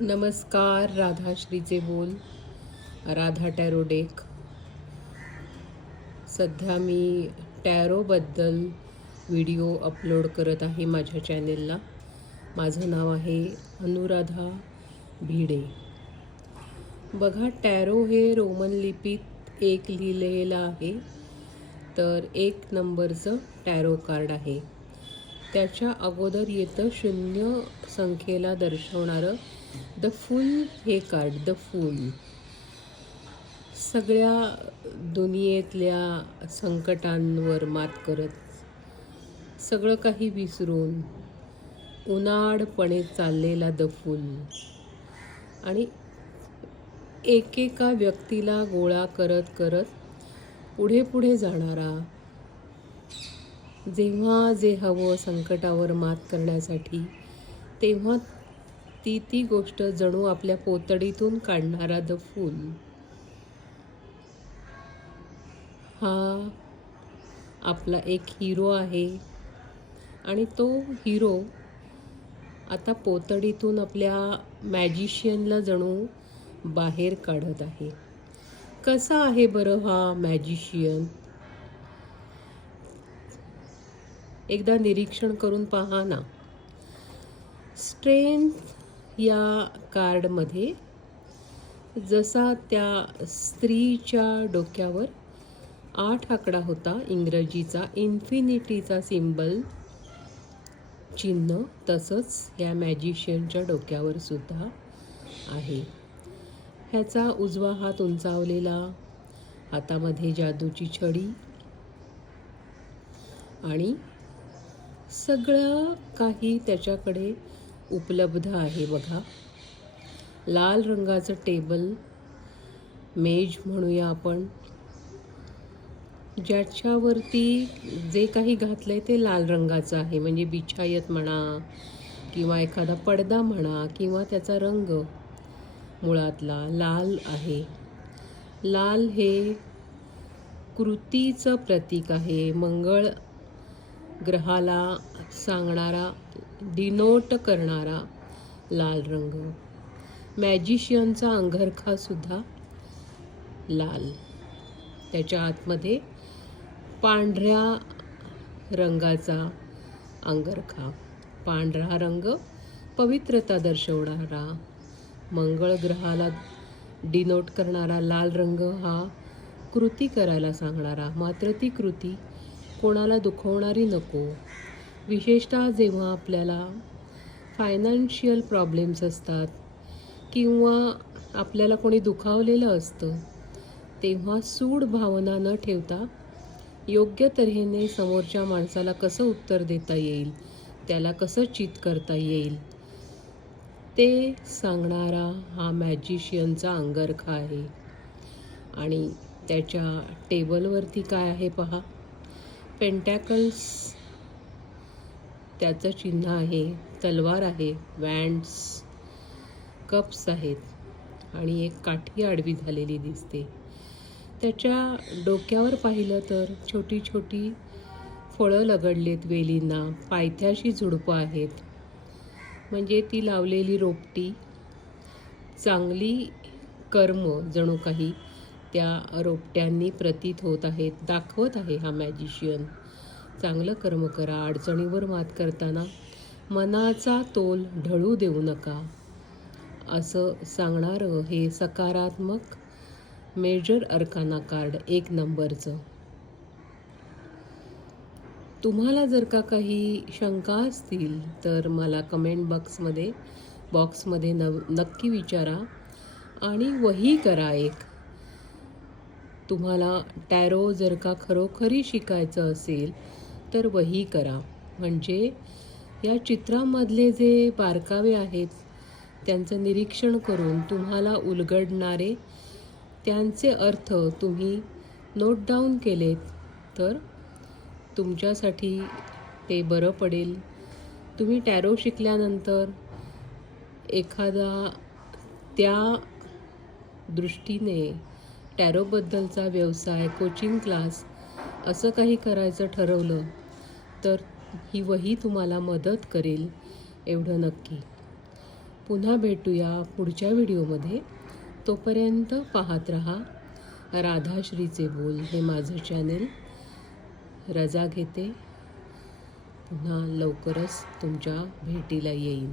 नमस्कार. राधाश्रीचे बोल. Radha tarot deck. सध्या मी टॅरोबद्दल व्हिडिओ अपलोड करत आहे माझ्या चॅनेलला. माझं नाव आहे अनुराधा भिडे. बघा, टॅरो हे रोमन लिपीत एक लिहिलेलं आहे. तर 1 नंबरचं टॅरो कार्ड आहे. त्याच्या अगोदर येतं 0 संख्येला दर्शवणारं द फूल हे कार्ड. द फूल सगळ्या दुनियेतल्या संकटांवर मात करत, सगळं काही विसरून उनाडपणे चाललेला द फूल आणि एकेका व्यक्तीला गोळा करत करत पुढे पुढे जाणारा, जेव्हा जे हवं संकटावर मात करण्यासाठी तेव्हा ती गोष्ट जणू आपल्या पोतडीतून काढणारा द फूल. हा आपला एक हिरो आहे आणि तो हिरो आता पोतडीतून आपल्या मॅजिशियनला जणू बाहेर काढत आहे. कसा आहे बरं हा मॅजिशियन? एकदा निरीक्षण करून पहा ना. स्ट्रेंथ या कार्डमध्ये जसा त्या स्त्रीच्या डोक्यावर 8 आकडा होता, इंग्रजीचा इन्फिनिटीचा सिम्बल चिन्ह, तसंच या मॅजिशियनच्या डोक्यावर सुद्धा आहे. ह्याचा उजवा हात उंचावलेला, हातामध्ये जादूची छडी आणि सगळं काही त्याच्याकडे उपलब्ध आहे. बघा, लाल रंगाचं टेबल, मेज म्हणूया आपण, ज्याच्यावरती जे काही घातलंय ते लाल रंगाचं आहे. म्हणजे बिछायत म्हणा किंवा एखादा पडदा म्हणा किंवा त्याचा रंग मुळातला लाल आहे. लाल हे कृतीचं प्रतीक आहे. मंगळ ग्रहाला सांगणारा, डिनोट करणारा लाल रंग. मॅजिशियनचा अंगरखा सुद्धा लाल. त्याच्या आतमध्ये पांढऱ्या रंगाचा अंगरखा. पांढरा रंग पवित्रता दर्शवणारा, मंगळ ग्रहाला डिनोट करणारा लाल रंग हा कृती करायला सांगणारा. मात्र ती कृती कोणाला दुखवणारी नको. विशेषतः जेव्हा आपल्याला फायनान्शियल प्रॉब्लेम्स असतात किंवा आपल्याला कोणी दुखावलेलं असतं, तेव्हा सूड भावना न ठेवता योग्य तऱ्हेने समोरच्या माणसाला कसं उत्तर देता येईल, त्याला कसं चित करता येईल, ते सांगणारा हा मॅजिशियनचा अंगरखा आहे. आणि त्याच्या टेबलवरती काय आहे पहा, पेंटॅकल्स त्याचं चिन्ह आहे, तलवार आहे, वँड्स, कप्स आहेत आणि एक काठी आडवी झालेली दिसते. त्याच्या डोक्यावर पाहिलं तर छोटी छोटी फळं लगडलेत वेलींना, पायथ्याशी झुडपं आहेत. म्हणजे ती लावलेली रोपटी, चांगली कर्म जणू काही त्या रोपट्यांनी प्रतीत होत आहेत, दाखवत आहे हा मॅजिशियन. चांगलं कर्म करा, अडचणीवर मात करताना मनाचा तोल ढळू देऊ नका, असं सांगणारं हे सकारात्मक मेजर अर्काना कार्ड 1 नंबरचं. तुम्हाला जर का काही शंका असतील तर मला कमेंट बॉक्समध्ये नक्की विचारा आणि वही करा एक. तुम्हाला टॅरो जर का खरोखरी शिकायचं असेल तर वही करा. म्हणजे या चित्रामधले जे बारकावे आहेत त्यांचं निरीक्षण करून तुम्हाला उलगडणारे त्यांचे अर्थ तुम्ही नोट डाऊन केलेत तर तुमच्यासाठी ते बरं पडेल. तुम्ही टॅरो शिकल्यानंतर एखादा त्या दृष्टीने टॅरोबद्दलचा व्यवसाय, कोचिंग क्लास असं काही करायचं ठरवलं तर ही वही तुम्हाला मदत करेल, एवढं नक्की. पुन्हा भेटूया पुढच्या व्हिडिओमध्ये. तोपर्यंत पाहत रहा राधाश्रीचे बोल हे माझं चॅनेल. रजा घेते. पुन्हा लवकरच तुमच्या भेटीला येईन.